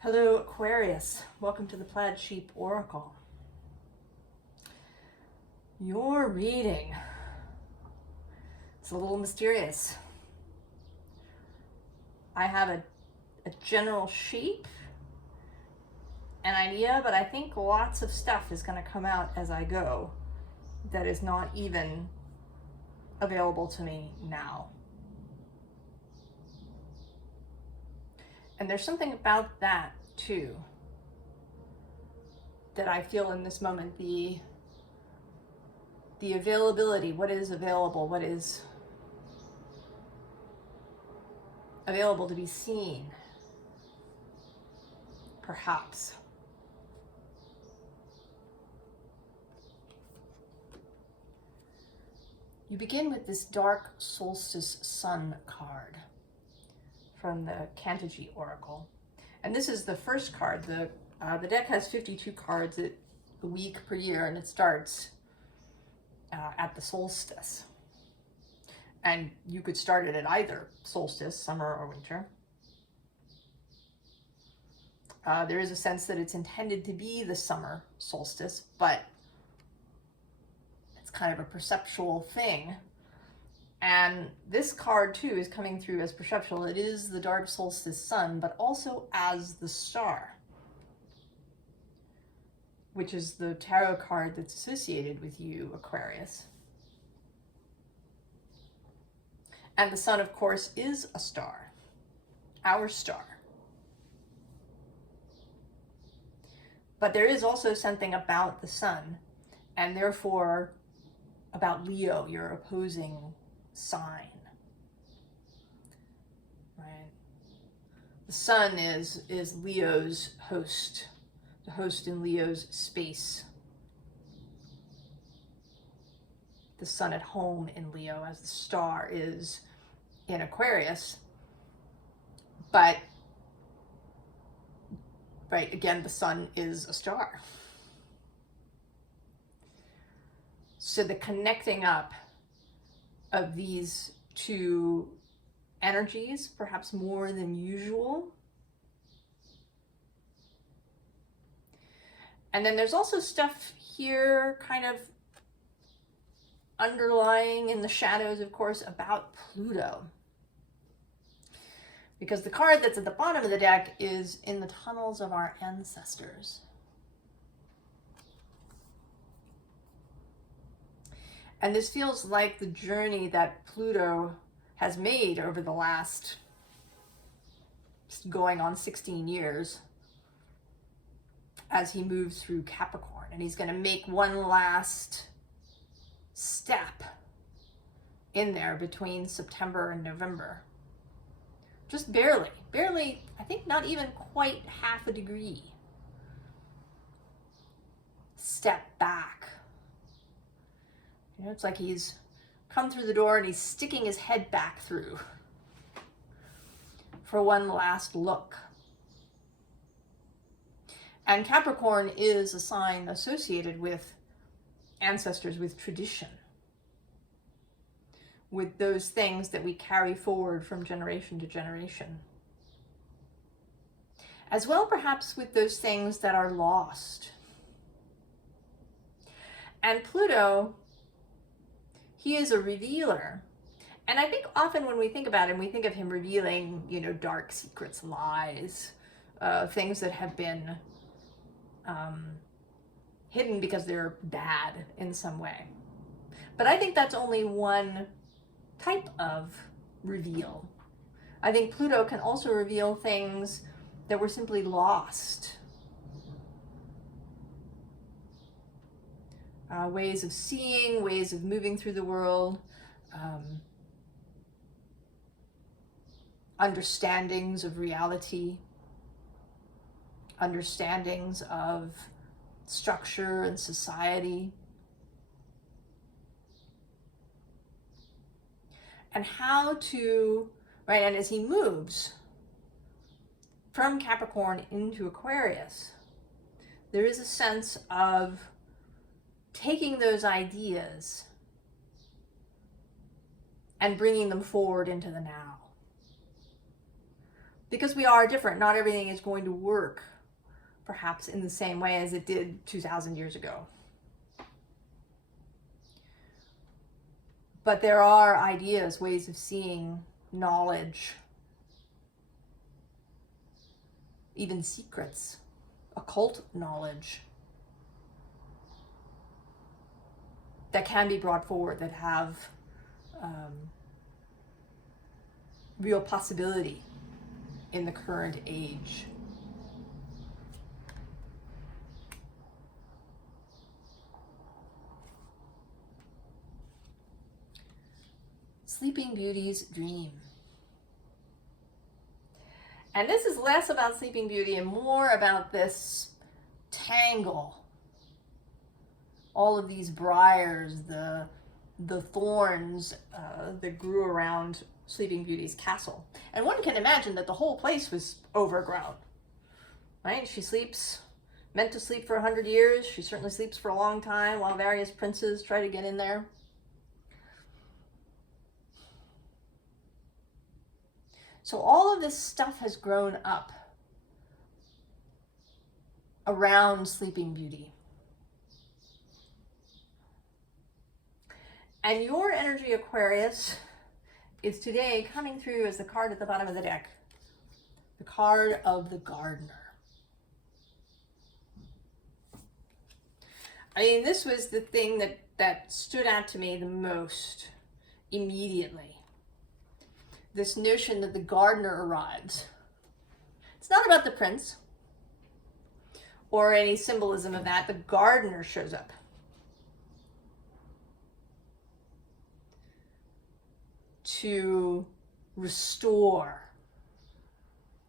Hello, Aquarius. Welcome to the Plaid Oracle. Your reading. It's a little mysterious. I have a general shape, an idea, but I think lots of stuff is going to come out as I go that is not even available to me now. And there's something about that too that I feel in this moment, the availability, what is available, what is available to be seen, perhaps. You begin with this dark solstice sun card from the Cantigee Oracle. And this is the first card. The deck has 52 cards a week per year, and it starts at the solstice. And you could start it at either solstice, summer or winter. There is a sense that it's intended to be the summer solstice, but it's kind of a perceptual thing. And this card too is coming through as perceptual. It is the dark solstice sun, but also as the star, which is the tarot card that's associated with you, Aquarius. And the sun, of course, is a star, our star. But there is also something about the sun, and therefore about Leo, your opposing sign. Right? The sun is Leo's host, the host in Leo's space. The sun at home in Leo, as the star is in Aquarius. But right, again, the sun is a star. So the connecting up of these two energies, perhaps more than usual. And then there's also stuff here kind of underlying in the shadows, of course, about Pluto. Because the card that's at the bottom of the deck is in the tunnels of our ancestors. And this feels like the journey that Pluto has made over the last going on 16 years as he moves through Capricorn. And he's going to make one last step in there between September and November. Just barely, I think not even quite half a degree. Step back. You know, it's like he's come through the door and he's sticking his head back through for one last look. And Capricorn is a sign associated with ancestors, with tradition, with those things that we carry forward from generation to generation. As well, perhaps, with those things that are lost. And Pluto, he is a revealer. And I think often when we think about him, we think of him revealing, you know, dark secrets, lies, things that have been hidden because they're bad in some way. But I think that's only one type of reveal. I think Pluto can also reveal things that were simply lost. Ways of seeing, ways of moving through the world, understandings of reality, understandings of structure and society, and how to, right, and as he moves from Capricorn into Aquarius, there is a sense of taking those ideas and bringing them forward into the now. Because we are different. Not everything is going to work, perhaps, in the same way as it did 2,000 years ago. But there are ideas, ways of seeing, knowledge, even secrets, occult knowledge that can be brought forward, that have real possibility in the current age. Sleeping Beauty's dream. And this is less about Sleeping Beauty and more about this tangle. All of these briars, the thorns that grew around Sleeping Beauty's castle. And one can imagine that the whole place was overgrown, right? She sleeps, meant to sleep for 100 years. She certainly sleeps for a long time while various princes try to get in there. So all of this stuff has grown up around Sleeping Beauty. And your energy, Aquarius, is today coming through as the card at the bottom of the deck. The card of the gardener. I mean, this was the thing that stood out to me the most immediately. This notion that the gardener arrives. It's not about the prince or any symbolism of that. The gardener shows up. To restore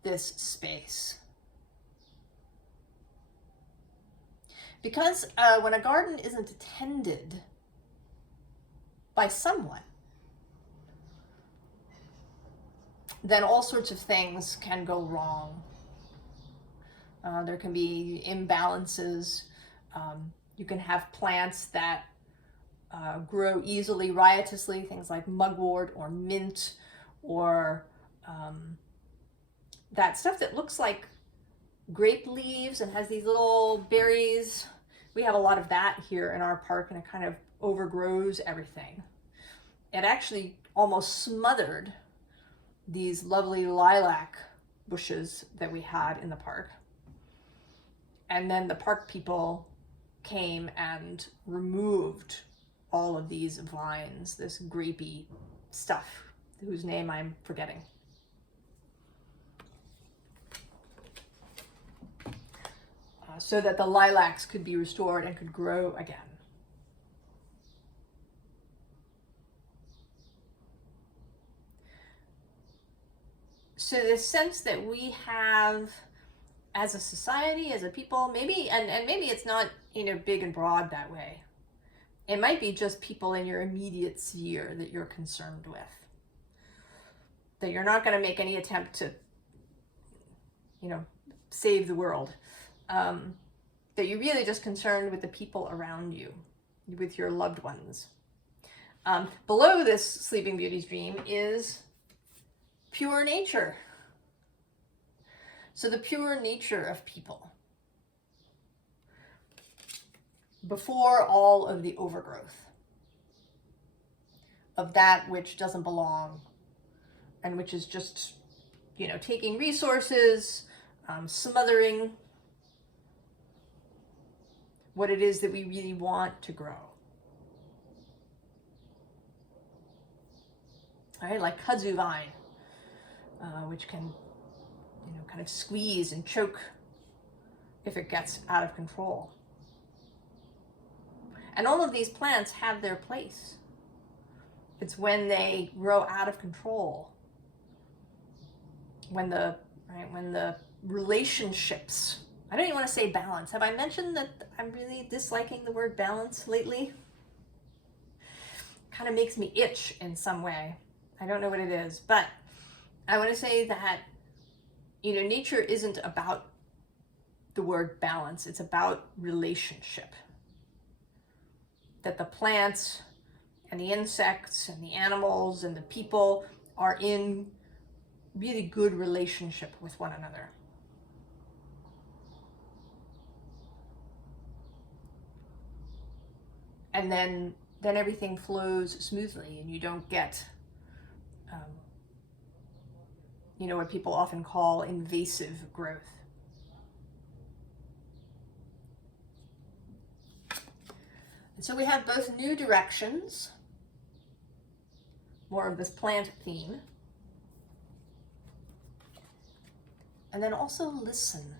this space. Because when a garden isn't tended by someone, then all sorts of things can go wrong. There can be imbalances. You can have plants that grow easily, riotously, things like mugwort or mint, or that stuff that looks like grape leaves and has these little berries. We have a lot of that here in our park, and it kind of overgrows everything. It actually almost smothered these lovely lilac bushes that we had in the park. And then the park people came and removed all of these vines, this grapey stuff, whose name I'm forgetting. So that the lilacs could be restored and could grow again. So the sense that we have as a society, as a people, maybe, and maybe it's not, big and broad that way. It might be just people in your immediate sphere that you're concerned with. That you're not going to make any attempt to, save the world. That you're really just concerned with the people around you, with your loved ones. Below this Sleeping Beauty's dream is pure nature. So the pure nature of people. Before all of the overgrowth of that which doesn't belong and which is just, taking resources, smothering what it is that we really want to grow. All right, like kudzu vine, which can, kind of squeeze and choke if it gets out of control. And all of these plants have their place. It's when they grow out of control, when the relationships, I don't even want to say balance. Have I mentioned that I'm really disliking the word balance lately? Kind of makes me itch in some way. I don't know what it is, but I want to say that, nature isn't about the word balance. It's about relationship. That the plants and the insects and the animals and the people are in really good relationship with one another. And then everything flows smoothly, and you don't get, you know, what people often call invasive growth. And so we have both new directions, more of this plant theme, and then also listen.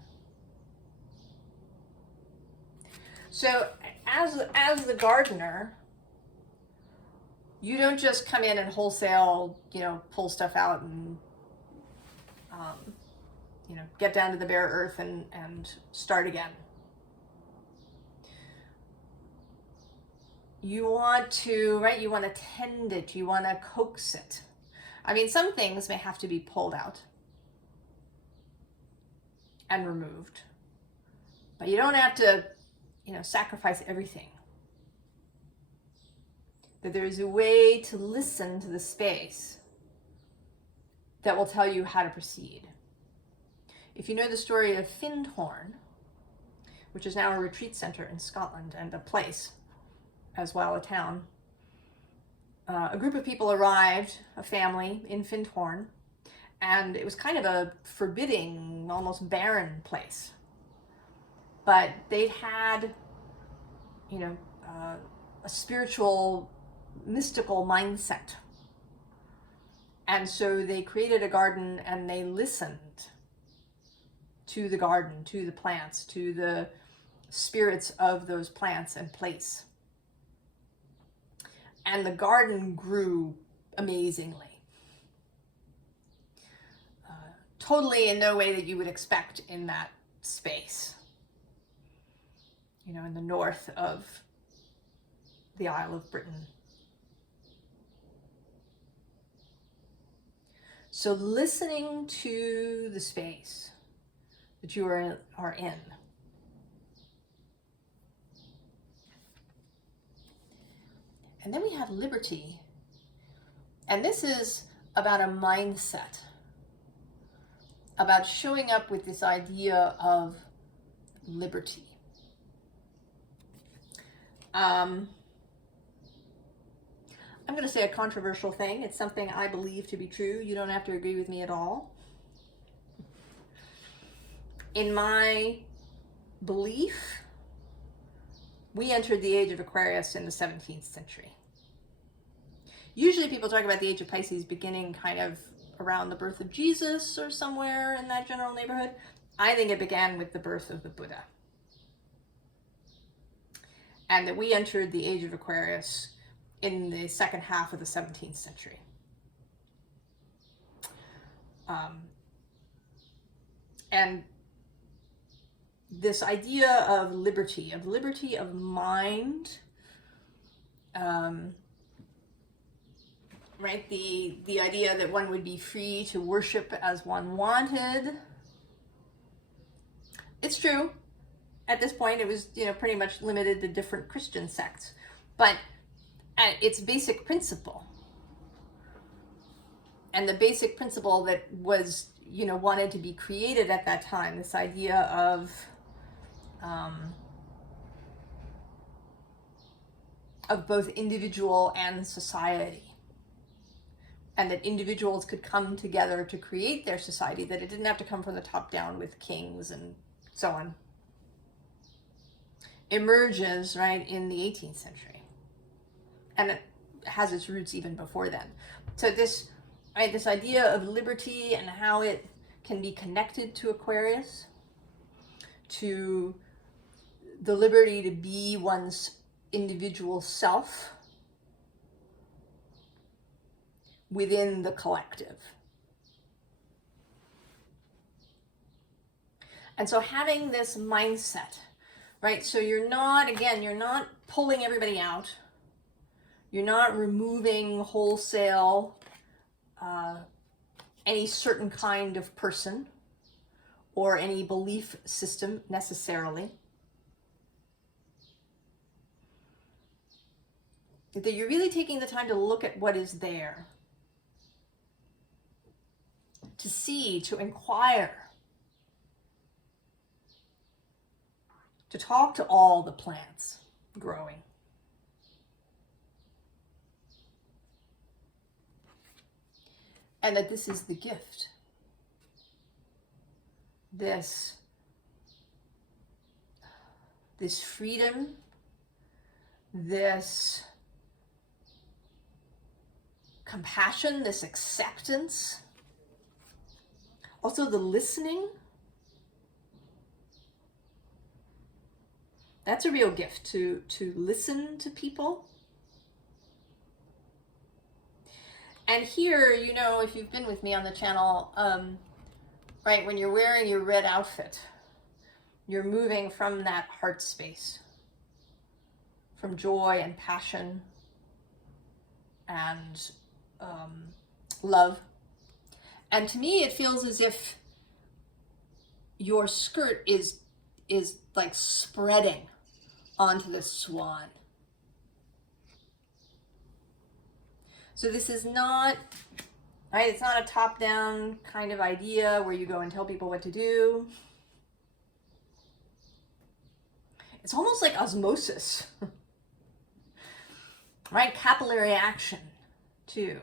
So as the gardener, you don't just come in and wholesale, you know, pull stuff out and, you know, get down to the bare earth and start again. You want to, right, you want to tend it, you want to coax it. I mean, some things may have to be pulled out and removed, but you don't have to, you know, sacrifice everything. That there is a way to listen to the space that will tell you how to proceed. If you know the story of Findhorn, which is now a retreat center in Scotland and a place as well, a town, a group of people arrived, a family in Findhorn, and it was kind of a forbidding, almost barren place. But they'd had, you know, a spiritual, mystical mindset. And so they created a garden, and they listened to the garden, to the plants, to the spirits of those plants and place. And the garden grew amazingly. Totally in no way that you would expect in that space. You know, in the north of the Isle of Britain. So listening to the space that you are in. And then we have liberty. And this is about a mindset, about showing up with this idea of liberty. I'm going to say a controversial thing. It's something I believe to be true. You don't have to agree with me at all. In my belief, we entered the age of Aquarius in the 17th century. Usually people talk about the age of Pisces beginning kind of around the birth of Jesus or somewhere in that general neighborhood. I think it began with the birth of the Buddha. And that we entered the age of Aquarius in the second half of the 17th century. And this idea of liberty of mind, right? The idea that one would be free to worship as one wanted. It's true. At this point, it was, you know, pretty much limited to different Christian sects. But at its basic principle, and the basic principle that was, you know, wanted to be created at that time, this idea of both individual and society, and that individuals could come together to create their society, that it didn't have to come from the top down with kings and so on, emerges, right, in the 18th century. And it has its roots even before then. So this, right, this idea of liberty and how it can be connected to Aquarius, to the liberty to be one's individual self within the collective. And so having this mindset, right? So you're not, again, you're not pulling everybody out. You're not removing wholesale any certain kind of person or any belief system necessarily. That you're really taking the time to look at what is there. to see, to inquire, to talk to all the plants growing. And that this is the gift. This freedom, this compassion, this acceptance, also the listening. That's a real gift, to listen to people. And here, you know, if you've been with me on the channel, right, when you're wearing your red outfit, you're moving from that heart space, from joy and passion and love. And to me, it feels as if your skirt is like spreading onto the swan. So this is not, right, it's not a top-down kind of idea where you go and tell people what to do. It's almost like osmosis, right? Capillary action, too.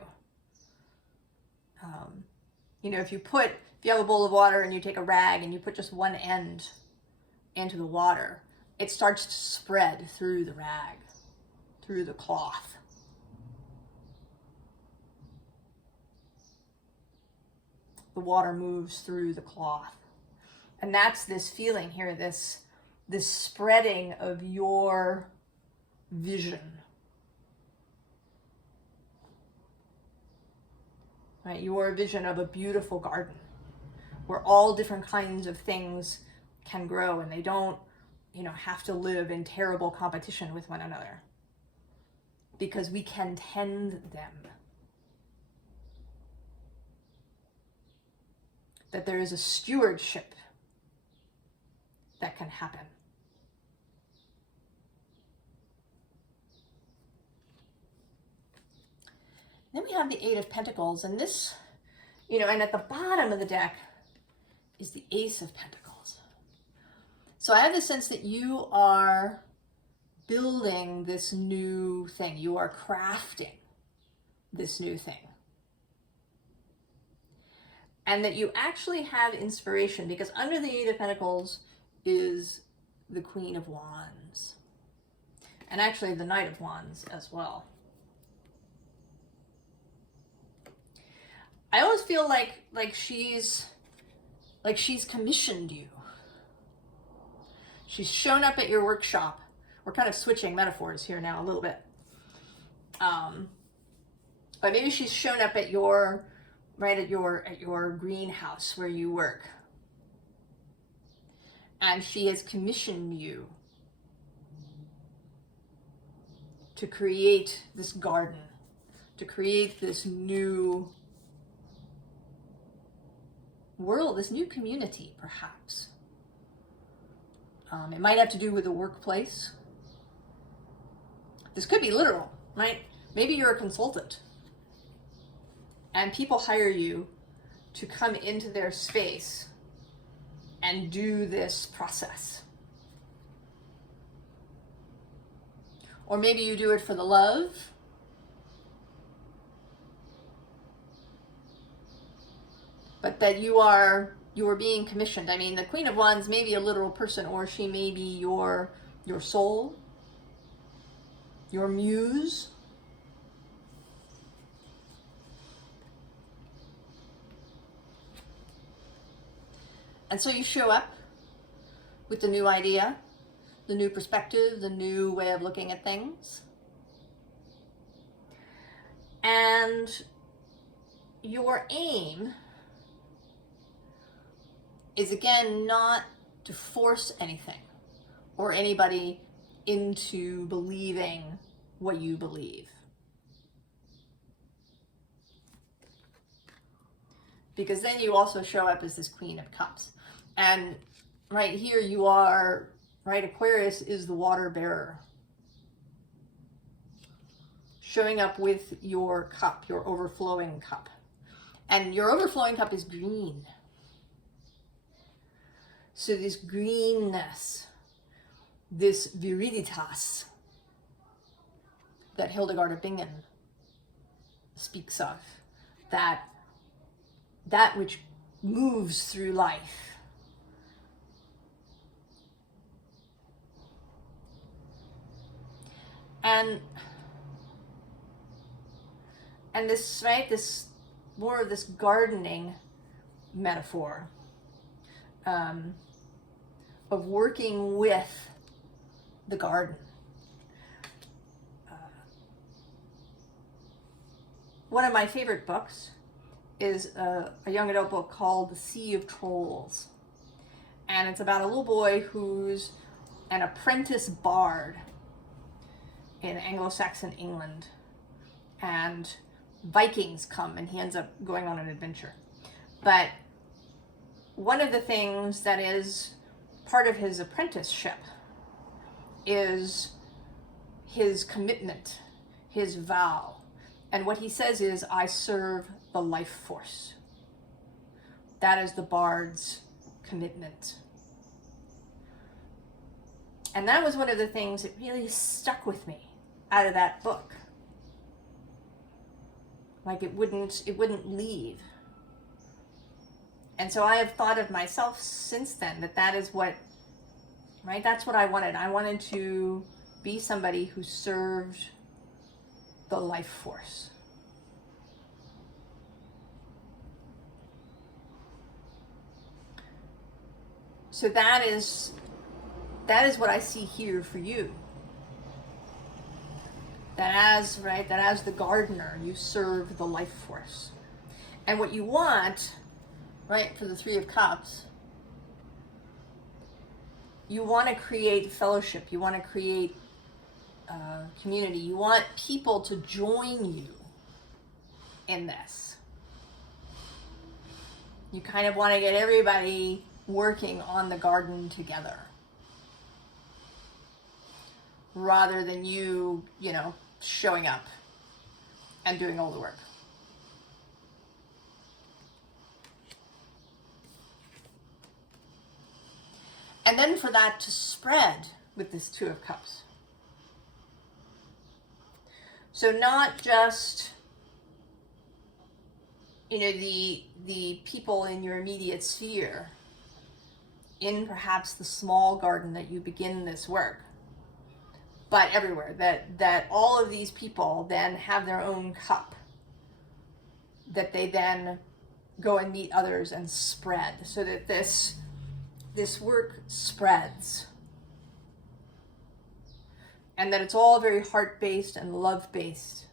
You know, if you have a bowl of water and you take a rag and you put just one end into the water, it starts to spread through the rag, through the cloth. The water moves through the cloth. And that's this feeling here, this spreading of your vision. Right? Your vision of a beautiful garden where all different kinds of things can grow and they don't, you know, have to live in terrible competition with one another, because we can tend them. That there is a stewardship that can happen. Then we have the Eight of Pentacles, and this, you know, and at the bottom of the deck is the Ace of Pentacles. So I have the sense that you are building this new thing. You are crafting this new thing. And that you actually have inspiration, because under the Eight of Pentacles is the Queen of Wands. And actually the Knight of Wands as well. I always feel like she's commissioned you. She's shown up at your workshop. We're kind of switching metaphors here now a little bit. But maybe she's shown up at your greenhouse where you work. And she has commissioned you to create this garden, to create this new world, this new community, perhaps. It might have to do with the workplace. This could be literal, right? Maybe you're a consultant and people hire you to come into their space and do this process. Or maybe you do it for the love. But that you are being commissioned. I mean, the Queen of Wands may be a literal person, or she may be your soul, your muse. And so you show up with the new idea, the new perspective, the new way of looking at things. And your aim is, again, not to force anything or anybody into believing what you believe. Because then you also show up as this Queen of Cups. And right here you are, right, Aquarius is the water bearer. Showing up with your cup, your overflowing cup. And your overflowing cup is green. So this greenness, this viriditas that Hildegard of Bingen speaks of, that which moves through life. And this, right, this more of this gardening metaphor of working with the garden. One of my favorite books is a young adult book called The Sea of Trolls. And it's about a little boy who's an apprentice bard in Anglo-Saxon England. And Vikings come and he ends up going on an adventure. But one of the things that is part of his apprenticeship is his commitment, his vow. And what he says is, I serve the life force. That is the bard's commitment. And that was one of the things that really stuck with me out of that book. Like it wouldn't leave. And so I have thought of myself since then that is what, right? That's what I wanted. I wanted to be somebody who served the life force. So that is what I see here for you. That as the gardener, you serve the life force. And what you want, right, for the Three of Cups, you want to create fellowship. You want to create community. You want people to join you in this. You kind of want to get everybody working on the garden together, rather than you showing up and doing all the work. And then for that to spread with this Two of Cups. So not just, the people in your immediate sphere, in perhaps the small garden that you begin this work, but everywhere, that all of these people then have their own cup that they then go and meet others and spread, so that this work spreads. And that it's all very heart-based and love-based.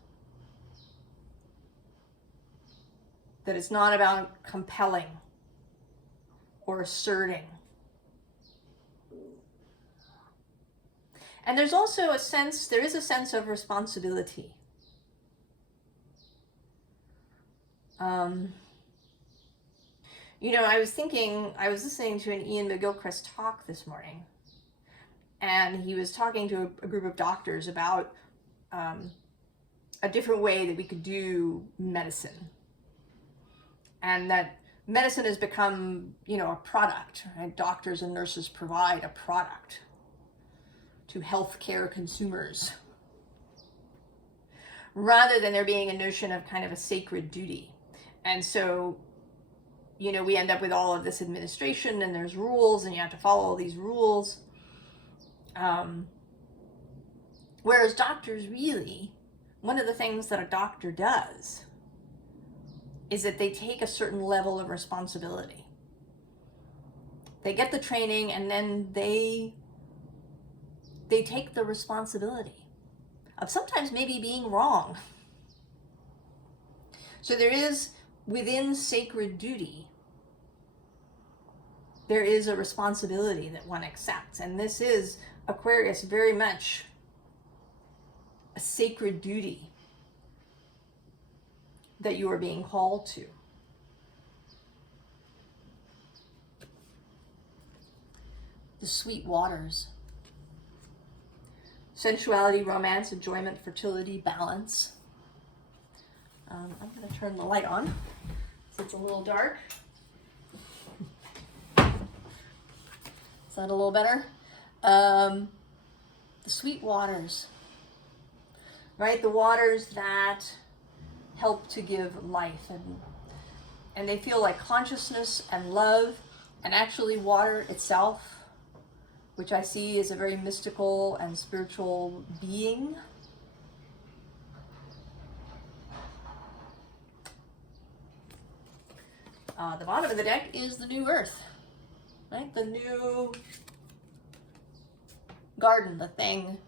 That it's not about compelling or asserting. And there's also a sense of responsibility. I was listening to an Ian McGilchrist talk this morning, and he was talking to a group of doctors about a different way that we could do medicine. And that medicine has become, a product, right? Doctors and nurses provide a product to healthcare consumers, rather than there being a notion of kind of a sacred duty. And so, we end up with all of this administration, and there's rules, and you have to follow all these rules. Whereas doctors, really, one of the things that a doctor does is that they take a certain level of responsibility. They get the training, and then they take the responsibility of sometimes maybe being wrong. So there is, within sacred duty, there is a responsibility that one accepts. And this is, Aquarius, very much a sacred duty that you are being called to. The sweet waters. Sensuality, romance, enjoyment, fertility, balance. I'm going to turn the light on So it's a little dark. Is that a little better? The sweet waters, right? The waters that help to give life, and they feel like consciousness and love, and actually water itself, which I see as a very mystical and spiritual being. The bottom of the deck is the new earth, right? The new garden, the thing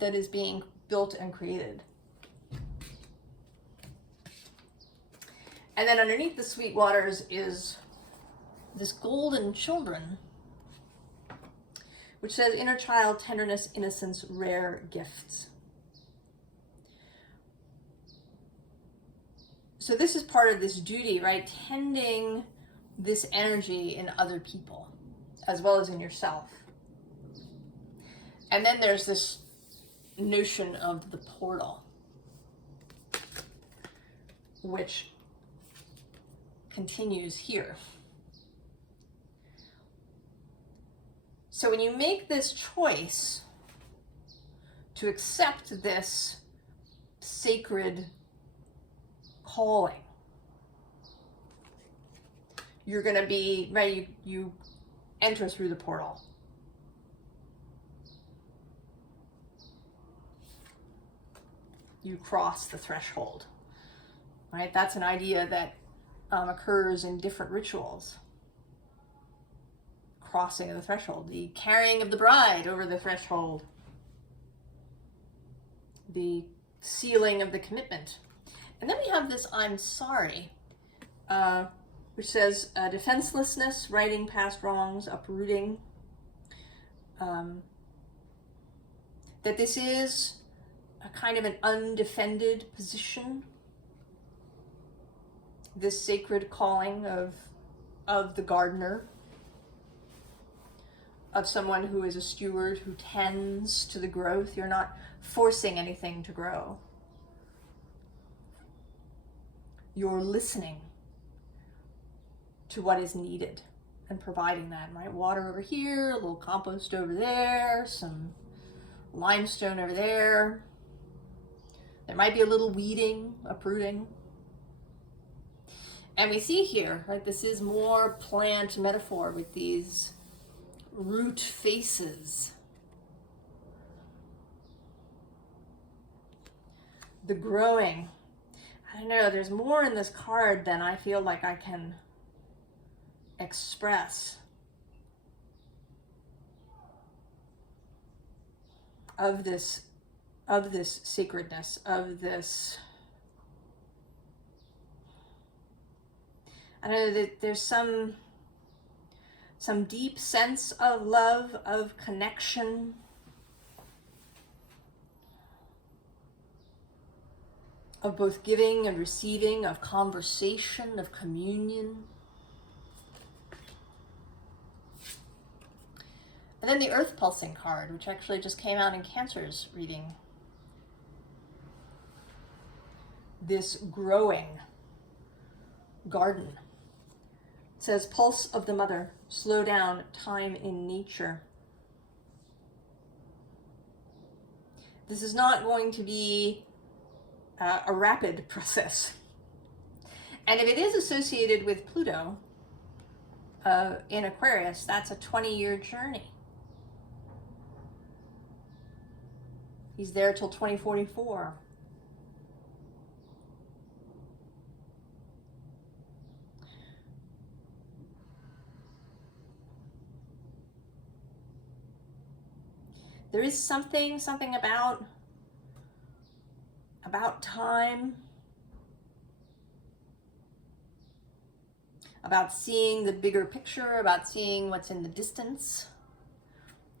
that is being built and created. And then underneath the sweet waters is this golden children, which says inner child, tenderness, innocence, rare gifts. So this is part of this duty, right? Tending this energy in other people, as well as in yourself. And then there's this notion of the portal, which continues here. So when you make this choice to accept this sacred calling, you're going to be ready. You enter through the portal. You cross the threshold, right? That's an idea that occurs in different rituals. Crossing of the threshold, the carrying of the bride over the threshold, the sealing of the commitment. And then we have this I'm sorry, which says defenselessness, righting past wrongs, uprooting. That this is a kind of an undefended position. This sacred calling of the gardener, of someone who is a steward, who tends to the growth. You're not forcing anything to grow. You're listening to what is needed and providing that, right? Water over here, a little compost over there, some limestone over there. There might be a little weeding, uprooting. And we see here, right, this is more plant metaphor with these root faces. The growing. I don't know, there's more in this card than I feel like I can express of this sacredness, of this. I know that there's some deep sense of love, of connection, of both giving and receiving, of conversation, of communion. And then the Earth Pulsing card, which actually just came out in Cancer's reading. This growing garden. It says, pulse of the mother, slow down time in nature. This is not going to be a rapid process. And if it is associated with Pluto in Aquarius, that's a 20-year journey. He's there till 2044. There is something about time, about seeing the bigger picture, about seeing what's in the distance,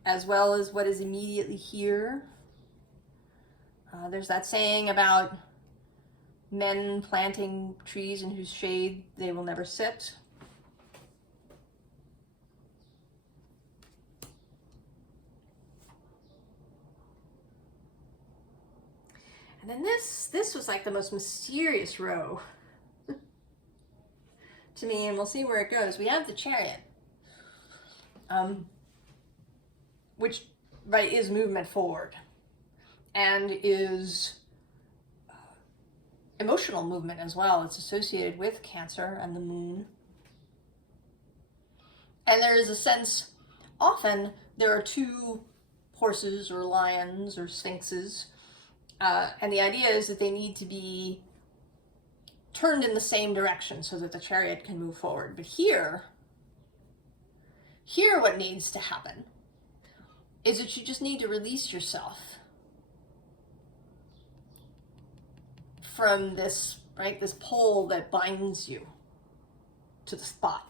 as well as what is immediately here. There's that saying about men planting trees in whose shade they will never sit. And then this was like the most mysterious row. to me, and we'll see where it goes. We have the Chariot, which, right, is movement forward and is emotional movement as well. It's associated with Cancer and the moon. And there is a sense, often there are two horses or lions or sphinxes, and the idea is that they need to be turned in the same direction so that the chariot can move forward. But here what needs to happen is that you just need to release yourself from this, right, this pole that binds you to the spot.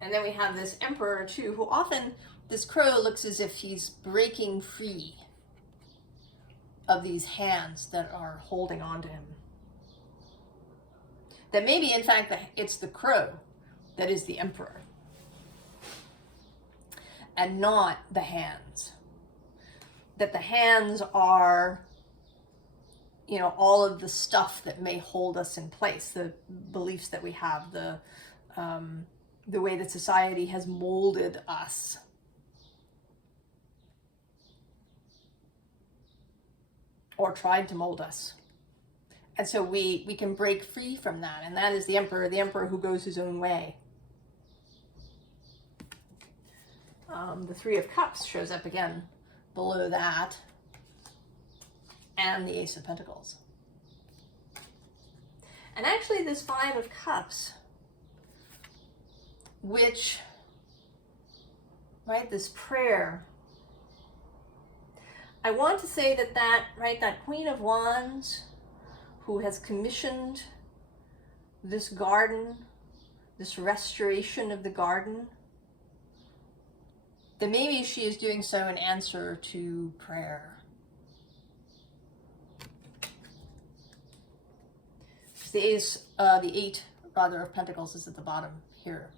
And then we have this Emperor too, who often, this crow looks as if he's breaking free of these hands that are holding on to him. That maybe, in fact, it's the crow that is the Emperor and not the hands. That the hands are, you know, all of the stuff that may hold us in place, the beliefs that we have, the way that society has molded us. Or tried to mold us. And so we can break free from that. And that is the Emperor who goes his own way. The Three of Cups shows up again below that. And the Ace of Pentacles. And actually this Five of Cups, which, right, this prayer, I want to say that, right, that Queen of Wands who has commissioned this garden, this restoration of the garden, that maybe she is doing so in answer to prayer. The Eight of Pentacles is at the bottom here.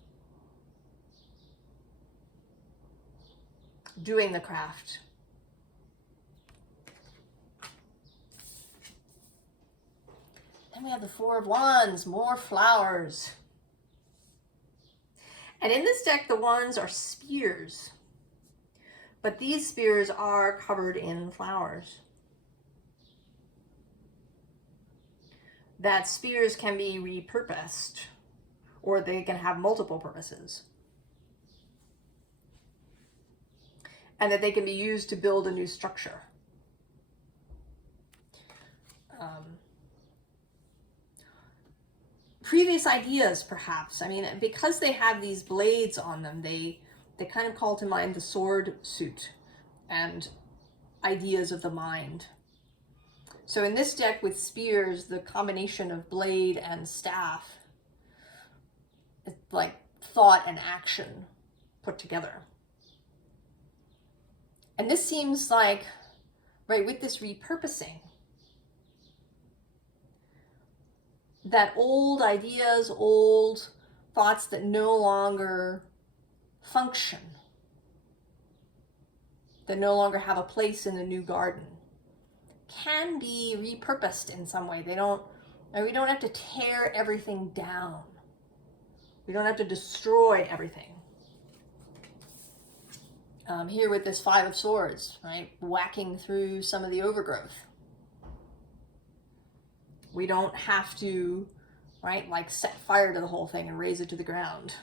Doing the craft. Then we have the Four of Wands, more flowers. And in this deck, the wands are spears. But these spears are covered in flowers. That spears can be repurposed, or they can have multiple purposes. And that they can be used to build a new structure. Previous ideas, perhaps. I mean, because they have these blades on them, they kind of call to mind the sword suit and ideas of the mind. So in this deck with spears, the combination of blade and staff, it's like thought and action put together. And this seems like, right, with this repurposing, that old ideas, old thoughts that no longer function, that no longer have a place in the new garden, can be repurposed in some way. We don't have to tear everything down. We don't have to destroy everything. Here with this Five of Swords, right, whacking through some of the overgrowth. We don't have to, right, like set fire to the whole thing and raze it to the ground.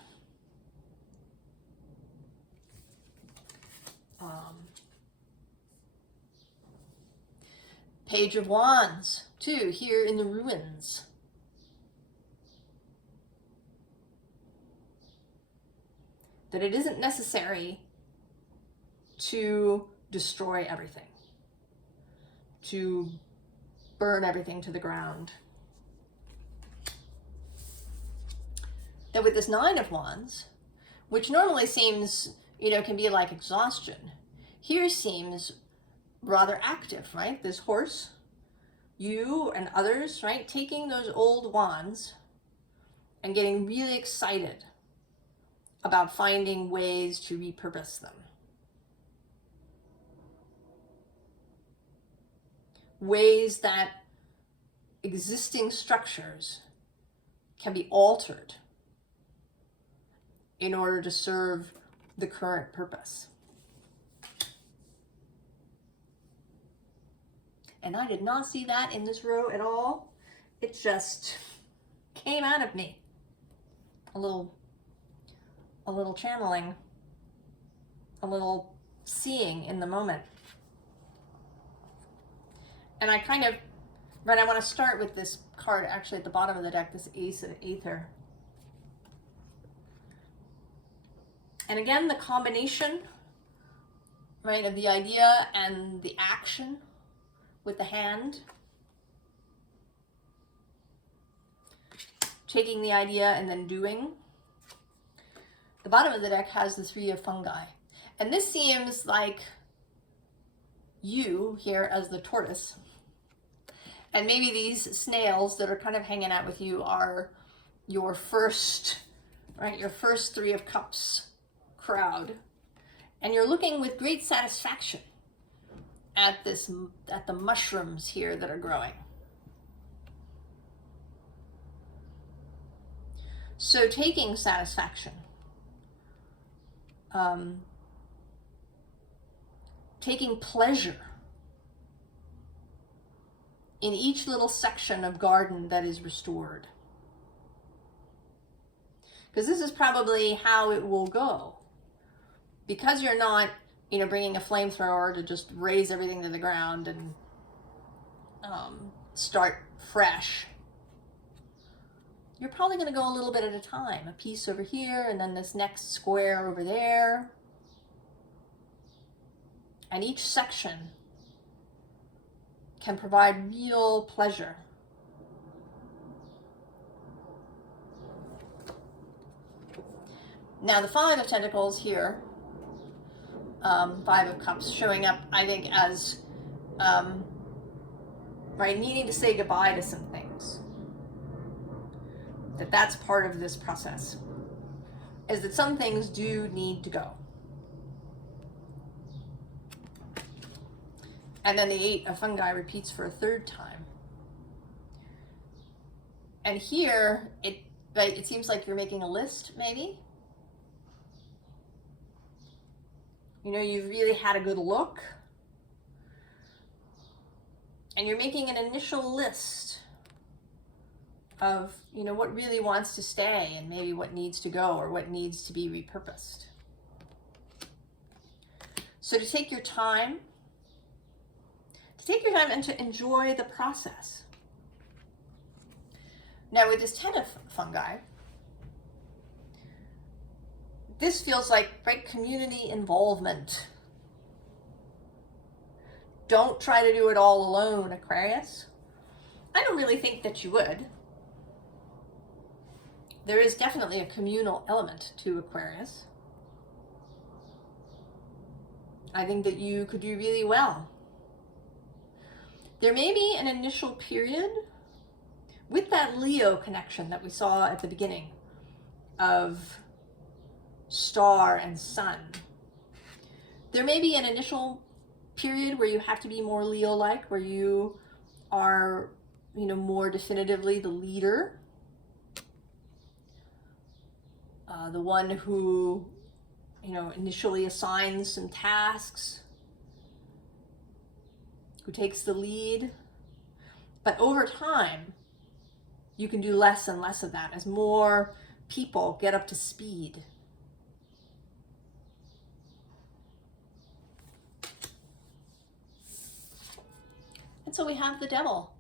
Page of Wands, too, here in the ruins. That it isn't necessary to destroy everything, to burn everything to the ground. That with this Nine of Wands, which normally seems, you know, can be like exhaustion, here seems rather active, right? This horse, you and others, right, taking those old wands and getting really excited about finding ways to repurpose them. Ways that existing structures can be altered in order to serve the current purpose. And I did not see that in this row at all. It just came out of me. A little channeling, a little seeing in the moment. And I kind of, right, I want to start with this card actually at the bottom of the deck, this Ace of Aether. And again, the combination, right, of the idea and the action with the hand. Taking the idea and then doing. The bottom of the deck has the Three of Fungi. And this seems like you here as the tortoise. And maybe these snails that are kind of hanging out with you are your first, right, your first Three of Cups crowd. And you're looking with great satisfaction at the mushrooms here that are growing. So taking satisfaction, taking pleasure in each little section of garden that is restored. Because this is probably how it will go. Because you're not, bringing a flamethrower to just raise everything to the ground and start fresh. You're probably going to go a little bit at a time. A piece over here, and then this next square over there. And each section can provide real pleasure. Now the Five of Pentacles here, Five of Cups, showing up, I think, as right, needing to say goodbye to some things. That's part of this process, is that some things do need to go. And then the Eight of Fungi repeats for a third time. And here, it seems like you're making a list, maybe. You've really had a good look. And you're making an initial list of, what really wants to stay and maybe what needs to go or what needs to be repurposed. So to take your time and to enjoy the process. Now with this Ten of Fungi, this feels like, right, community involvement. Don't try to do it all alone, Aquarius. I don't really think that you would. There is definitely a communal element to Aquarius. I think that you could do really well. There may be an initial period with that Leo connection that we saw at the beginning of star and sun. There may be an initial period where you have to be more Leo-like, where you are, more definitively the leader. The one who, initially assigns some tasks, who takes the lead. But over time, you can do less and less of that as more people get up to speed. And so we have the Devil.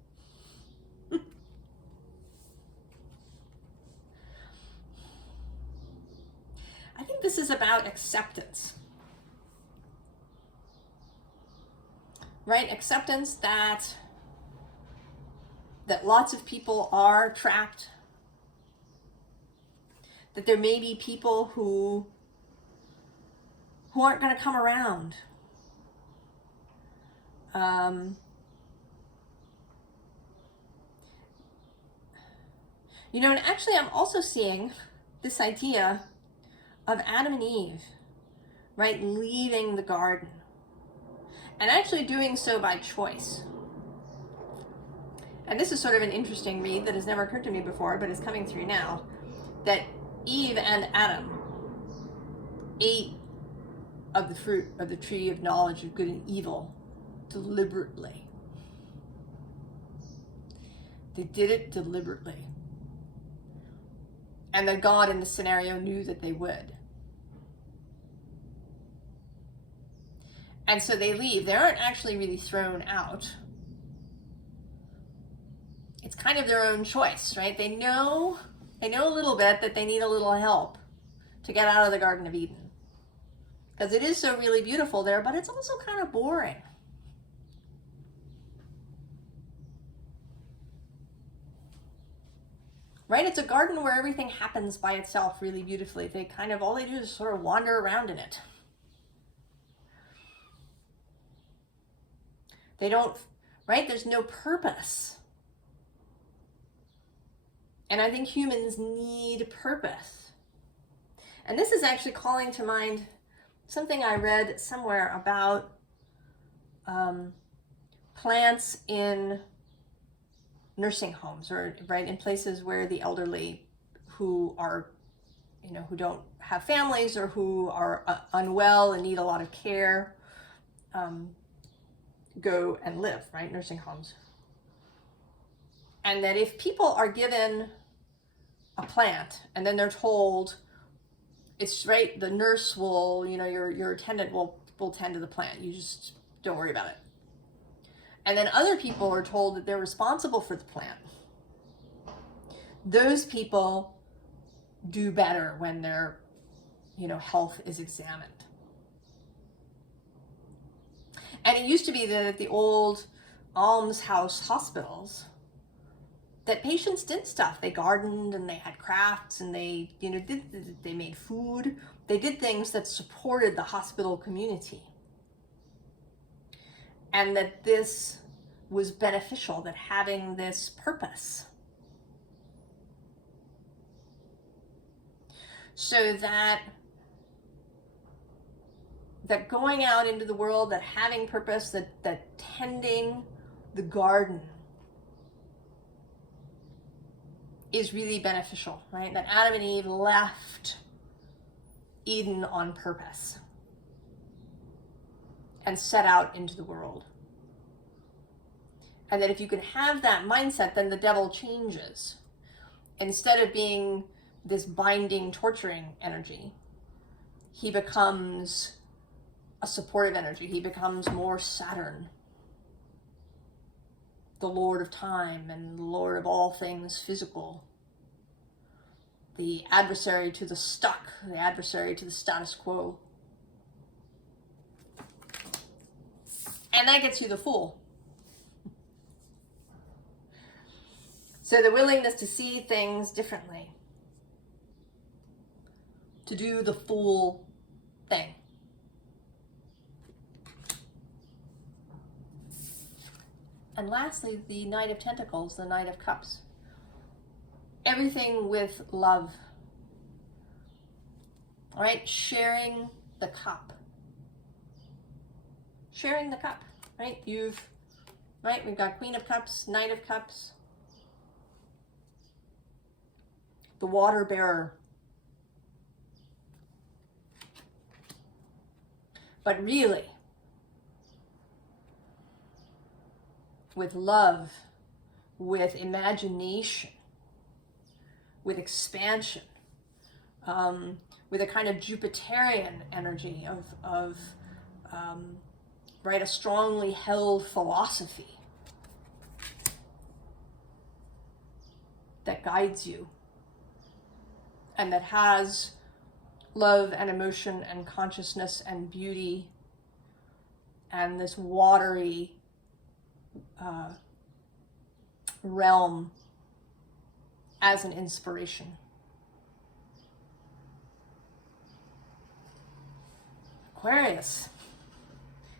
I think this is about acceptance. Right? Acceptance that lots of people are trapped. That there may be people who aren't going to come around. And actually I'm also seeing this idea of Adam and Eve, right, leaving the garden, and actually doing so by choice. And this is sort of an interesting read that has never occurred to me before, but is coming through now, that Eve and Adam ate of the fruit of the tree of knowledge of good and evil deliberately. They did it deliberately. And that God in the scenario knew that they would. And so they leave. They aren't actually really thrown out. It's kind of their own choice, right? They know a little bit that they need a little help to get out of the Garden of Eden. Because it is so really beautiful there, but it's also kind of boring. Right? It's a garden where everything happens by itself really beautifully. They kind of, all they do is sort of wander around in it. They don't, right? There's no purpose. And I think humans need purpose. And this is actually calling to mind something I read somewhere about plants in nursing homes, or right in places where the elderly who are, who don't have families or who are unwell and need a lot of care, go and live, right? Nursing homes. And that if people are given a plant and then they're told, it's right, the nurse will, your attendant will tend to the plant. You just don't worry about it. And then other people are told that they're responsible for the plant. Those people do better when their, health is examined. And it used to be that at the old almshouse hospitals, that patients did stuff. They gardened and they had crafts and they, they made food. They did things that supported the hospital community. And that this was beneficial, that having this purpose. So that going out into the world, that having purpose, that tending the garden is really beneficial, right? That Adam and Eve left Eden on purpose and set out into the world. And that if you can have that mindset, then the devil changes. Instead of being this binding, torturing energy, he becomes a supportive energy. He becomes more Saturn, the Lord of time and the Lord of all things physical. The adversary to the stuck, the adversary to the status quo. And that gets you the Fool. So the willingness to see things differently. To do the Fool thing. And lastly, the Knight of Pentacles, the Knight of Cups. Everything with love. All right, sharing the cup. Sharing the cup, right? We've got Queen of Cups, Knight of Cups. The water bearer. But really, with love, with imagination, with expansion, with a kind of Jupiterian energy of a strongly held philosophy that guides you and that has love and emotion and consciousness and beauty and this watery realm as an inspiration. Aquarius.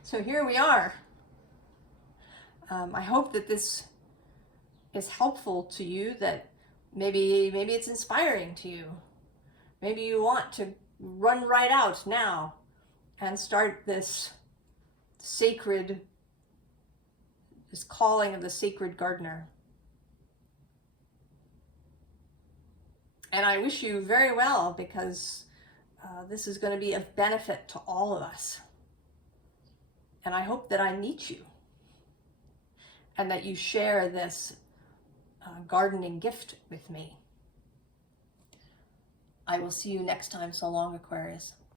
So here we are. I hope that this is helpful to you, that maybe it's inspiring to you. Maybe you want to run right out now and start this calling of the sacred gardener. And I wish you very well, because this is going to be of benefit to all of us. And I hope that I meet you and that you share this gardening gift with me. I will see you next time. So long, Aquarius.